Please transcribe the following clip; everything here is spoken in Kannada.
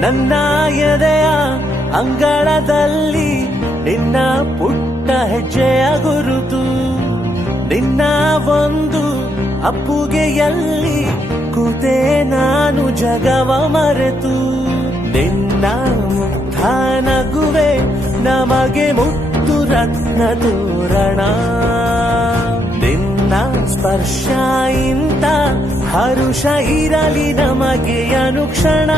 ನನ್ನ ಎದೆಯ ಅಂಗಳದಲ್ಲಿ ನಿನ್ನ ಪುಟ್ಟ ಹೆಜ್ಜೆಯ ಗುರುತು. ನಿನ್ನ ಒಂದು ಅಪ್ಪುಗೆಯಲ್ಲಿ ಕೂತೆ ನಾನು ಜಗವ ಮರೆತು. ನಿನ್ನ ಮುಗ್ಧ ನಗುವೆ ನಮಗೆ ಮುತ್ತು ರತ್ನ ತೋರಣ. ನಿನ್ನ ಸ್ಪರ್ಶ ಇಂತ ಹರುಷ ಇರಲಿ ನಮಗೆ ಅನುಕ್ಷಣ.